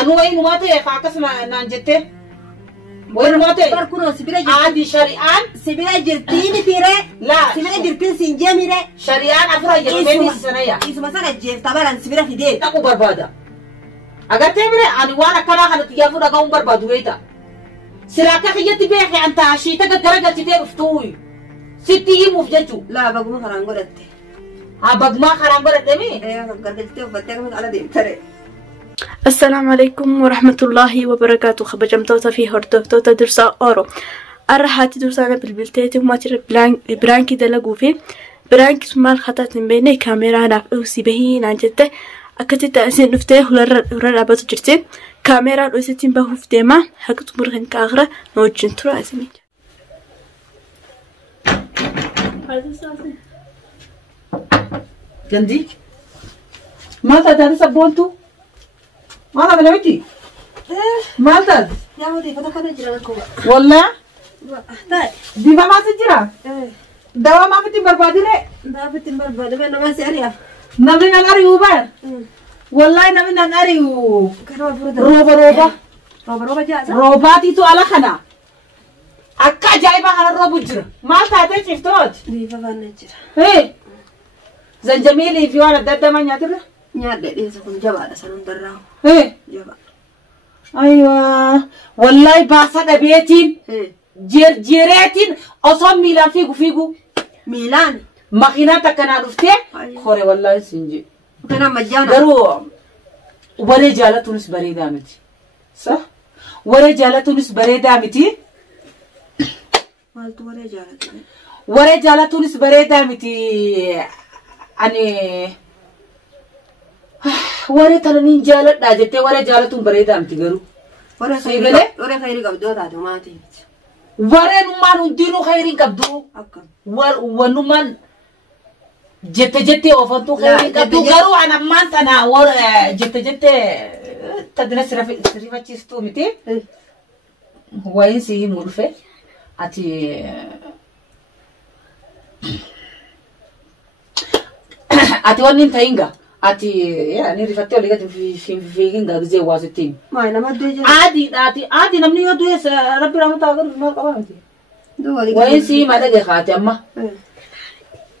أنا وين ما تي خاكس ما نانجته وين ما تي بركونو سبيرة عادي شريان سبيرة جرتين تيرة لا سبيرة جرتين سنجاميرة شريان أفرج يومين السنة إيش مثلا جيف طبعا سبيرة في ديت أكو بربادة أقول تبرة أنا وانا كنا خلنا تجافو نقوم بربادو ويتا سراكة خيّت بيخي أنت عشيتك الدرجة تدير فتوي ستي مفجتو لا بقوم خرانقو دتي بقما خرانقو دتي إيه قرقلتي وفتك على دين ترى السلام عليكم ورحمة الله وبركاته. خبجمتوتا في هردوتوتا درسا أورو أرحاتي درسانا بالبلتيتي وما ترى برانكي دلقو في برانكي سمال خطات بيني كاميرا ناف أوسي بهين عن جدة أكتت أسين نفتيه ورر أباتو جرتين كاميرا الأوسيتين بهو في ديما حقت مرغن كاغرة نوجن ترى أسمي جندي مالتا تاني سبونتو ماذا بلوتي مالتا يا ودي فتك أنا جرالكوا والله طيب ديما ما سجرا دوا ما فتي بربادي لي ده في تمر بعد ما نمسي أريا نبي نغاري وبر والله نبي نغاري روبا جاهزة روباتي تو على خنا أكا جايبة على روبو جرا مالتا تاني شفتوت دي فبان نجرا إيه زنجميلي في وانا دادا ما نياتره نيادة دي سكون جبا سنون دراو إيه جبا أيوة والله باسا بيتين جيراتين أصلا ميلان فيكو ميلان ماكينة كنا رفتي خوري والله سنجي كنا مجانا درو ولا جالة تونس بريدة متي صح ولا جالة تونس بريدة متي مالت ولا جالة تونس بريدة متي أني ولا تلنين جالة داجتة ولا جالة تون بريدة متي قرو ولا خيري قبضو تاتو ماتي ولا نمان ندينو خيرين قبضو أكم ونمان جت وفنتو خيرين قبضو قرو أنا مان تنا ور جت تدنا سريفة تشتو متي وين سي مولفة أتي ونين تاينغا أتي يعني رفتي ولا قد في إنغا زي واسطين ما أنا ما أدري عادي نمني يدوي ربي رحمة الله ما قبامتي وين سي ما تجي خاتي أما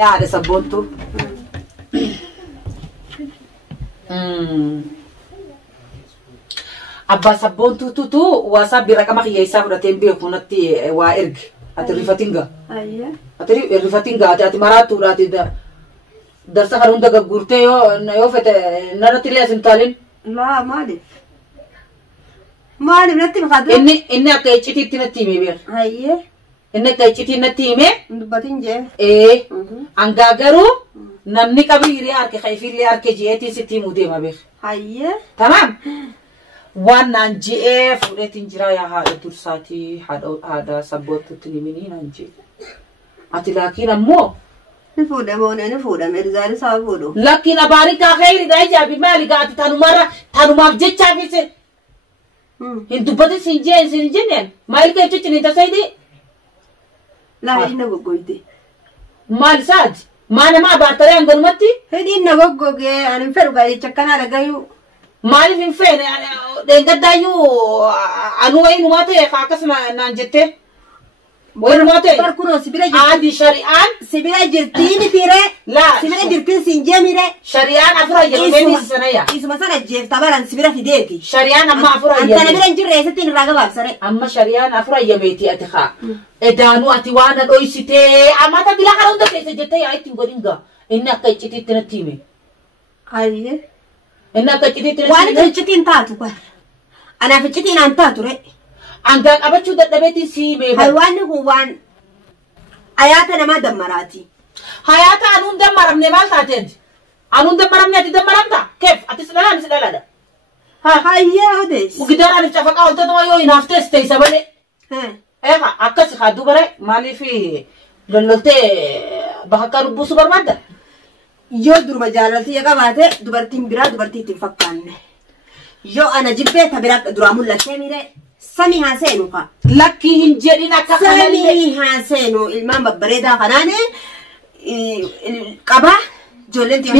يا هذا سبونتو أبا سبونتو تو واساب بركمك يسافر رتين بيكونتي وإرج أتريفتينغا أيه أتريفتينغا أتي مراتو راتي دا درس خارون دا غورتي يو فت نرتي لازم تالين لا مالي نتي مخادو إني أكيتشتي تنتي ميبير أيه إنك أكيتشتي نتي مي نبتين جه إيه أنغاغرو نمني كبيري أركي خايفين لي أركي جيتي ستي مودي ما بير أيه تمام وانا نجي فوريت نجرا يا هذا درساتي هذا سبوت تلميني نجي أتلاقينا مو نفودا مرزالي سافودو لكن أبارك خير ده جابي مالك أتي تانو ما بجت شافيسه إنتو بدي سنجين مالك يجتني تسايدي لا إنه بقولتي مال ساد ما أنا ما بارتري أنقول متي هدي إنه بقول أنا مفرق على تكنا على جايو مالي فين دعك دايو أنا وين ما تي خاكس ما نانجته وين ما تي بركونو سبيرة عادي شريان سبيرة جرتين تيرة لا سبيرة جرتين سنجاميرة شريان أفرج يومين السنة إيش مثلا جيف طبعا سبيرة في ديتي شريان أما أفرج أنت نبي نجر رئيستين راجع بابسرة أما شريان أفرج يميتي أتخا إدانو أتوانا دويسيتي أما تدلا كارون ده كيس جتة يا إتي غورينغا إنك كيتشتي تنتيمي أيه إنك كيتشتي تنتيمي وأنا كيتشتين تاتو كوي أنا كيتشتين أنت تاتو رأي أنت أبغى ده بيتي سيمي حيوان هو حياتنا ما دمراتي حياتا أنون دمرم نمال تاتد أنون دمرم نتي دمرم تا كيف أتسللا نسللا ده ها هيا هديس وقدر أنا تفكر أنت ما يو ينافتس تيسابني إيه أكاسي خادو برا مالي في لولته بحكار بوسو برمادا يو دور مجالتي يا كماته دبرتين برا دبرتي تفكرني يو أنا جبت برا درامول لكيميرة سامي هاسينو كا لكي هنجرينا كخانة سامي هاسينو المام ببريدا خنانة القبا جولنتي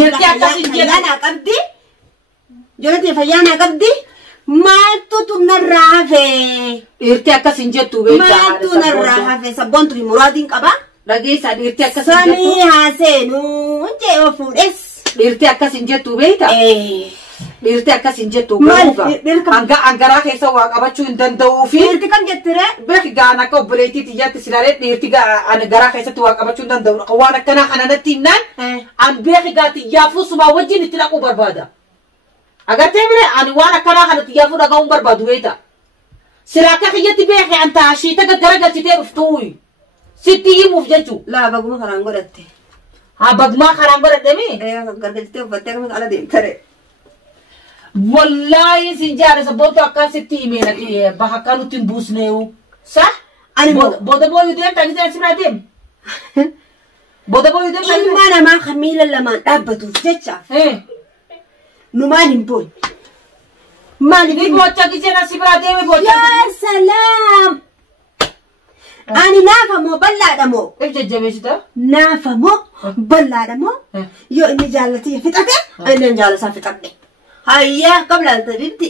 فيانا قبدي Maaltu tunarraa hafe? Dhiirti akkas hin jettu beektaa. Maaltu tunarraa hafe? Sabboontu fi muraadiin qaba. Dhageessaa dhiirti akkas hin jettu. Samii haaseenuu jee yoo fuudhes. Dhiirti akkas hin jettu beektaa. Dhiirti akkas hin jettu angaraa keessa waa qabachuu hin danda'uu fi dhiirti kan jettire beeki gaan akka obboleettiitti iyyatti silaalee dhiirti garaa keessatti waa qabachuu hin danda'u waan akkanaa kana natti himnaan an beeki gaati iyyaafuu sumaa wajjin itti dhaquu barbaada. Agartee mire ani waan akkanaa kanatti iyyaafuu dhaga'uun barbaadu beekta. Silaa akka kiyyatti beeki an taashiita gaggara galchitee dhuftuuyi sitti himuuf jechuu. Laa baguma karaan godhatte. Haa bagumaa karaan godhadhemi. Gargalchitee uffattee akkamitti ala deemtare. Wallahi sinjare sabonto akasitti imena di bahakanu timbus neu sa ani boda boyu dem tagi sen sibra dem boda boyu dem tagi mana ma khamila lama dabbatu jecha numani boy mani ni bocha gi sen sibra dem bocha ya salam ani nafamo balladamo ejjebesita nafamo balladamo yo inni jallati fitate ani jallasa fitate Hayya qabla tabibti.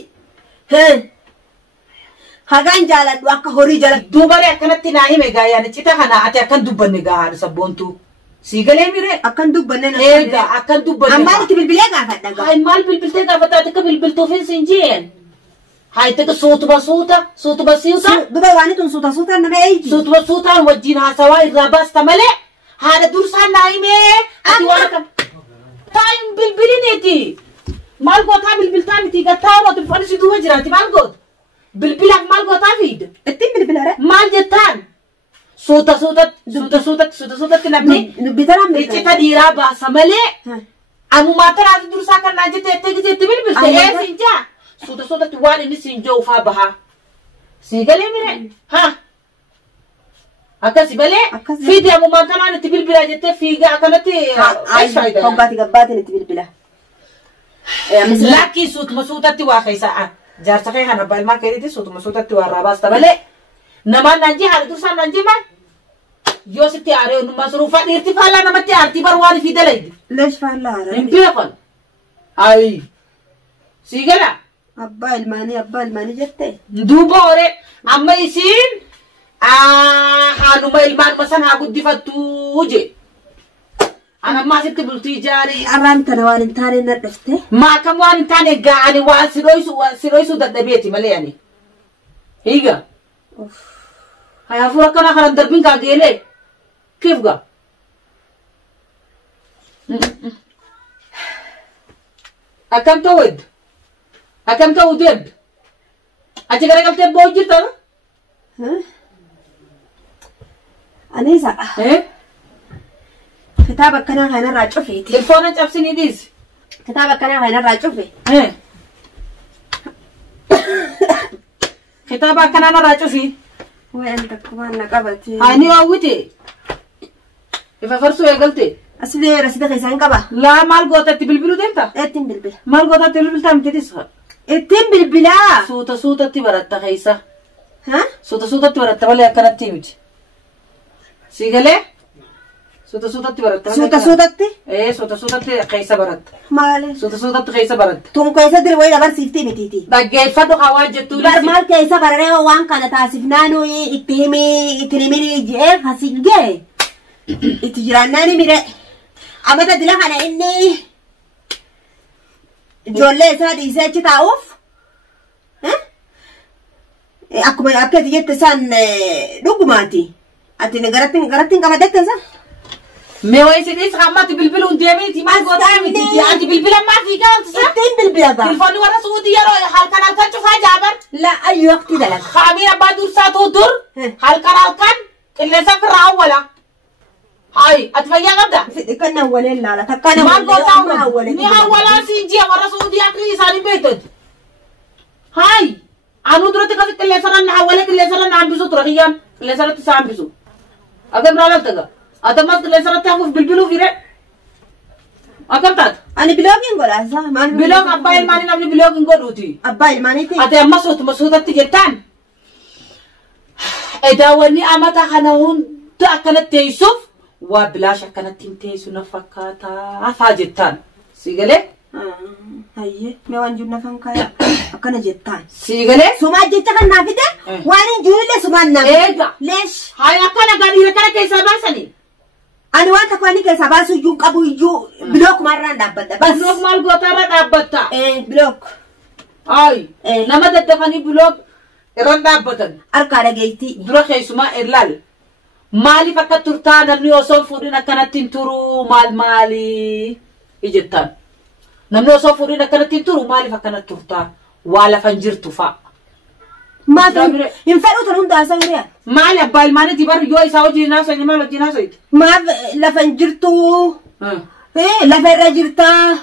Hagaan jaaladhu akka horii jala duubare akkanatti naa hime gaa yaani cita kana ati akkan dubbanne gaa haadha sabboontu. Sii galee mire akkan dubbanne na eega akkan dubbanne. Ammaan itti bilbilee gaafadha gaa. Hay maal bilbiltee gaafata ati akka bilbiltuufin siin jeen. Hay taka suutuba siuta. Duba waan itun suuta nama eeyti. Suutuba wajjin haasawaa irraa baasta malee haadha dursaan naa hime ati waan akka taa'in bilbilineeti. Mal gota bilbiltaa miti gattaaroo tilfoonisi duuba jiraati maal goota bilbilaaf maal gootaa fiida ittiin bilbilare maal jettaan suutatti namni iccita dhiiraa baasa malee anumaa taraati dursaa kan naa jette ettee gizeetti bilbilte siin jaa suutatti waan inni siin joo ufaa bahaa sii galee mire haa akkasi malee fiidi anumaa kanaan itti bilbilaa jettee fiigaa akkanatti hoggaati gabbaatiin itti bilbila. Laki suutatti waa keessa jaarsa kee kana balmaa keetitti suutatti waa irraa baasta malee namaan naan jee haala dursaan naan jee maal yoo sitti aaree onnummaa suruufaa dhiirti faallaa namatti aartii bar waan fi dalaydi. Lees faallaa aaree. Hin beekan. Ayi. Sii gala. Abbaa ilmaanii jettee. Duuba horee amma isiin haanuma ilmaanuma san haa guddifattuu jee. Ana maasitti bultii jaarii. Arraan tana waan hin taane na dhufte. Maakam waan hin taane gaa'ani waan siroisu dadhabeeti malee ani. Hiiga. Hayaafuu akkana kanan darbiin kaa geelee. Kiif gaa. Akkam ta'u edda. Akkam ta'u deemda. Achi garagaltee boo jirta. Aneesa. Kitaaba akkanaa kanarraa cufeeti. Telefoona cabsinii dhiisi. Kitaaba akkanaa kanarraa cufe. Kitaaba akkanaa narraa cufi. Waan takkumaan na qabate. Ani waawwite. Ifa farsuu eegalte. Asii rasida keessaa hin qaba. Laa maal gootatti bilbiluu deemta? Ittiin bilbila. Maal gootatti bilbiltaa miti dhisa? Ittiin bilbilaa. Suutatti baratta keessa. Suutatti baratta malee akkanatti miti. Sii galee? Suutatti baratta. Suutatti? Suutatti keessa baratta. Maali? Suutatti keessa baratta. Tun keessa diri wayii dabarsiiftii mitiiti. Dhaggeeffadhu hawaa jettuu dhiisi. Maal keessa bararee waan kana taasifnaanu itti himii jee hasiin gee. Itti jiraannaan mire. Amata dila kana inni ijoollee isaa dhiisee achi taa'uuf. Akkuma akkati jette isaan dhugumaati. Ati garatti hin qabadetti isa? Mee wayi sidhiis hammatti bilbiluun deemiti maal gootaa miti ati bilbila maa fiigaa wanti isaa? Ittiin bilbila ba'a. Telefoonni warra suutii yeroo halkan cufaa jaaban. La ayyuu waqtii dalaga. Haamiin abbaa dursaa dur halkan qilleensa firraa awwala. Hayi ati fayyaa qabda? Fidhi kan awwaleen laala takkaan maal gootaa awwala? Ni awwalaa siin ji'a warra suutii akka isaanii beektoti. Hayi anu duratti kasi qilleensarra na awwalee qilleensarra na hambisu tura kiyyaan qilleensarratti isa hambisu. Agam raalal taga. Atamas qilleensarratti hafuuf bilbiluu fire. Akkam taata? Ani biloogiin godhaasa. Biloog abbaa ilmaanii namni biloogiin godhuuti. Abbaa ilmaaniiti. Ati amma suutatti jettaan. Edaawwanni amata kana hunda akkanatti teessuuf waa bilaash akkanatti hin teessu na fakkaataa faa jettaan. Si galee? Hayyee mee waan jiru nafan kaya akkana jettaan. Siigalee. Sumaa jecha kan naaf fide waan hin jirullee sumaan naaf. Eega. Leesh. Hayi akkana gadiira kana keessaa baasanii. Ani waan takka inni keessaa baasu iyyuu qabu iyyuu bilook marraan dhaabbadha. Bilook maal gootarra dhaabbatta? Bilook. Hayi. Nama daddafanii bilook irraan dhaabbatan. Harkaa dhageettii. Dura keessumaa ilaal. Maaliif akka turtaa namni osoo fuudhin akkanatti hin turu maali ijettaan. Namni osoo fuudhin akkanatti hin turu maaliif akkanatti turtaa waa lafan jirtu fa'a. Maal hin fedhu tun hundaa isa hiriyaa. Maali abbaa ilmaaniiti bar yoo isaa wajjin haasa'e maal wajjin haasa'e? Maaf lafan jirtu. Lafa irra jirtaa.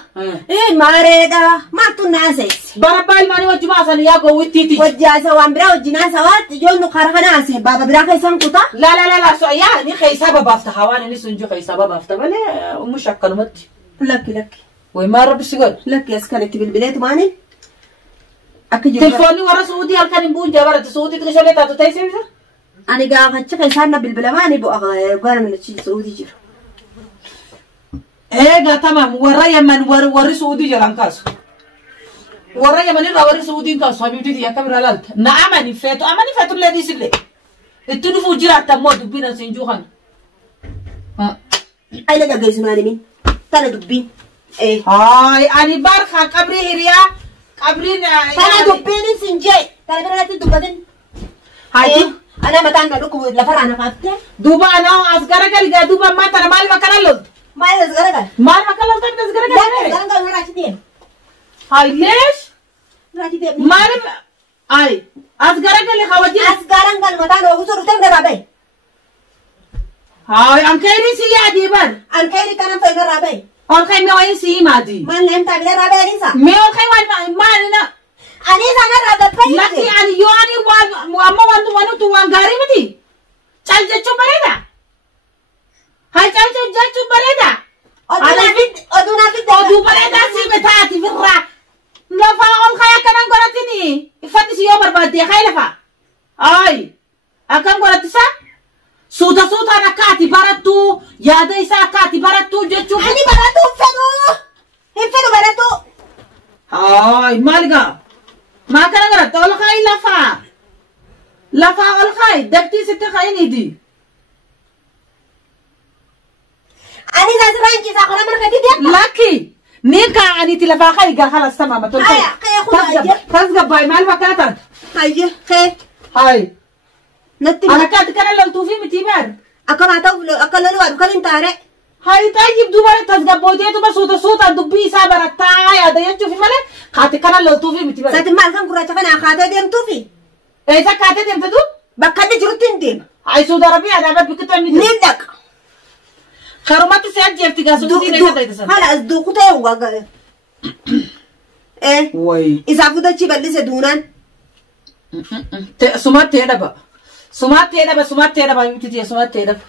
Maareedha. Maaltu naasa'e? Bara abbaa ilmaanii wajjin haasa'an yaa gowwittiiti. Wajji haasa'e waan biraa wajjin haasa'aat ijoollu karaa kana haasa'e baaba biraa keessan kutaa. La so yaa ni keessaa babaafta hawaan inni sun jiru keessaa babaafta malee umush akkanumatti. Lakki. Way maa rabbi si godhe. Lakki as kanatti bilbileetu maani? Akka jiru. Telefoonni warra Suudii halkan hin bu'uun jabarate Suudii xiqqisholee taatu ta'isee bisa? Ani gaafacha keessaan na bilbila maani bu'a gara minachi Suudii jiru. Eega tamam warra Yaman warri Suudii jiran kaasu. Warra Yaman irraa warri Suudiin kaasu habiibtiiti akka bira laalta. Na amani feetu illee dhiisillee. Itti dhufuu jiraata ammoo dubbiin asiin juuhan. Ayi laga geessu naani min tana dubbiin. Hayi ani barka qabrii hiriyaa qabriin. Tana dubbiin isin jee tana bira natti dubbatin. Hayi ana mataan na dhukku lafarraa na faaftee. Duuba anaa as garagali gaa duuba ammaa tana maaliif akkana loltu? Maal as garagal? Maal akka loltan as garagal? Garagal marachi deem. Hayi leesh. Marachi deem. Maaliif ay as garagali hawajin. As garagal mataan oogu suru tem darabe. Hayi ankeeri si yaadi bar. Ankeeri kana fa darabe. Okay me wayin si maadi. Man lem ta darabe Anisa. Me okay wan maana. Anisa darabe pe. Laki ani yo ani wan wanu tu wan gari miti. Chal jechu bareda. Hai chal jechu bareda. Oduna fit odu bareda si betati firra. Lafa ol khaya kanan goratini. Ifani si yo barbadi khayla fa. Ay. Akan goratisa? Suuta nakkaati barattu yaada isaa akkaati barattu jechuun. Ani barattu hin fedhu barattu. Hayi maaligaa maa kana garatta ol kaayi lafaa ol kaayi dabtii sitti kaayiniiti. Ani saasirraan ciisaa kana margatti deemta. Lakki ni kaa'aniiti lafaa kaayi gaa halas tamaama tolfee. Haya kee kutaa tasgabbaay maal fakkaatan. Hayye kee. Hayi. Natti akkaati kana loltuufi miti baar. Akkama ta'u akka lolu waan kan hin taare. Hayi taajib dubara tasgabbooteetu ba suuta dubbii isaa barattaa yaada jechuufi malee kaati kana loltuufi miti baar. Sati maal kan gurraacha kana kaatee deemtuufi. Eessa kaatee deemtu? Bakka inni jirutti hin deema. Hayi Suudi Arabiyaa dhaabaa biqiltoon ni Ni dhaqa. Karumatti si ajjeefti gaa Suudii deemsa ta'e san. Haala as duukutee waaga. Wayi. Isaa fudachi bal'ise duunaan. Sumatti hedhaba. Sumatti hedhaba miti sumatti hedhaba.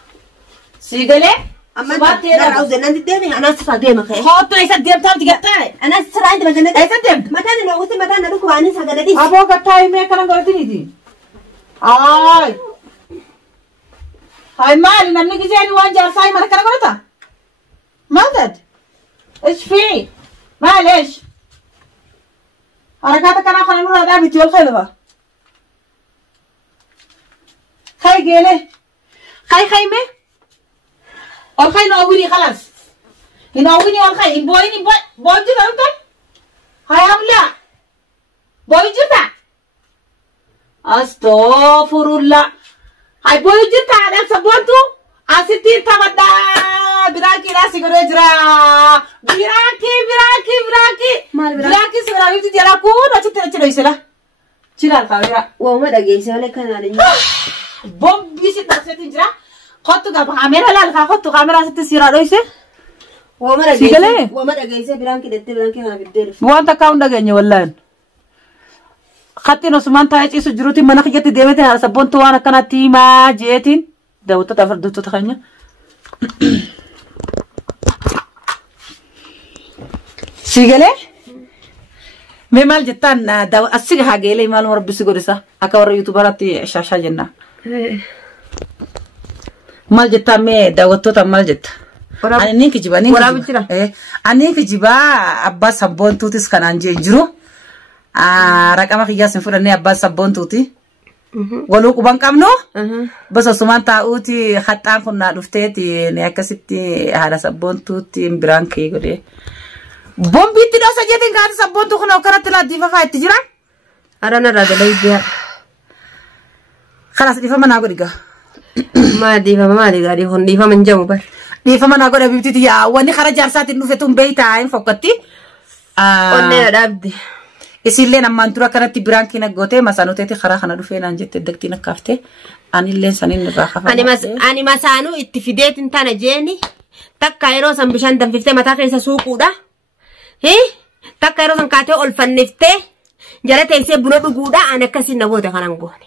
Siigalee. Amma narraa uzennaan deeme anas isaa deema ka'e. Hootoo eessa deemtaa miti gattaa'e. Anas siraa itti maganne. Eessa deemta? Mataan inni oguutti mataan na dhufu waan sagaladhiis. Aboo gattaa'e mee akkana godhatiniiti. Hayi. Hayi maali namni giseen waan jaarsaa mana kana godhata? Maal taate? Ishfii. Maaleesh. Harakaata kanaa kana nurraa dhaabbitti ol fayyadama. Kay geele. Kay me. Ol kay no wini khalas. Ino wini ol kay boy jita utan. Hay amla. Boy jita. Astaghfirullah. Hay boy jita ada sabontu. Asiti tabada. Biraki nasi gore jira. Biraki. Biraki sura biti jara ku na chitra isela. Chira kamera. Waa ma dhageesse malee kanaan inni. Bombi si taasifati jira. Kottu gaba kamera laal kaa kottu kamera sitti siraa dhoyse. Waa ma dhageesse biraan kidhattee biraan kee kana biddee dhufe. Wanta kaa'uun dhageenye wallaan. Khattiin Osmaan taa'ee ciisu jiruutiin mana kiyyatti deemete haala sabboontu waan akkanatti himaa jeetiin daawwattoota fardottoota keenya. Siigalee? Mee maal jettaan asiga hageelee maaluma rabbi si godhisa akka warra yuutuubaratti shaashaa jenna. Maal jettaan mee daawwattoota maal jetta? Ani kijiba ani kijiba abbaa sabboontuutis kanaan jeen jiru. Raqama kiyyaas hin fudhannee abbaa sabboontuuti. Waluu quban qabnu basa sumaan taa'uuti haxaan kun naa dhufteeti ni akkasitti haala sabboontuutti biraan kee godhee. Bombiitti dhoosa jeetiin kaati sabboontu kun akkanatti laaddiifafaa itti jira. Arana irraa dalayyaa. Kalaas dhiifama naa godhi gaa. Maali gaa dhiifama hin jamu bar. Dhiifama naa godha bibtiiti yaa wanni kara jaarsaatiin dhufe tun beeytaa hin fokkatti. Onnee na dhaabde. Isillee nammaan dura kanatti biraan kee naggootee masaanuteeti karaa kana dhufee naan jette dagtiin akkaaftee anillee saniin irraa kafamu. Ani masaanuu itti fideetiin tana jeeni takka yeroo san bishaan danfiftee mataa keessa suuquudha. Takka yeroo san kaatee ol fanniftee jala teessee buna dhuguudha ani akkasiin namoota kanan goone.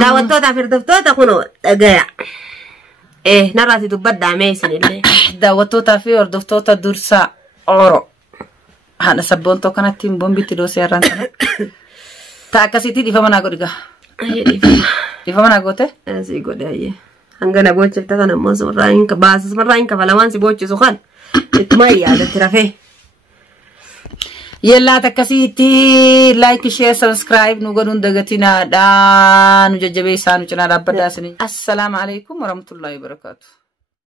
Daawwattootaaf hordoftoota kunoo dhagaya. Narraati dubbadhaa mee isinillee. Daawwattootaa fi hordoftoota dursaa Oro. Haadha sabboontoo kanatti bombiitti dhoosee har'aan kana. Ta'a akkasiitti dhiifama naa godhi gaa. Dhiifama naa goote? Asii godhe ayyee. Hanga na boochifta kan ammoo sumarraa hin kafalamaan si boochisu kan ittuma yaadatti rafee. Yellaata akkasiitti like share subscribe nu godhuun dagatinaadha nu jajjabeessaa nu cinaa dhaabbadhaa isin. Assalaamu alaikum warahmatullahi wabarakatuh.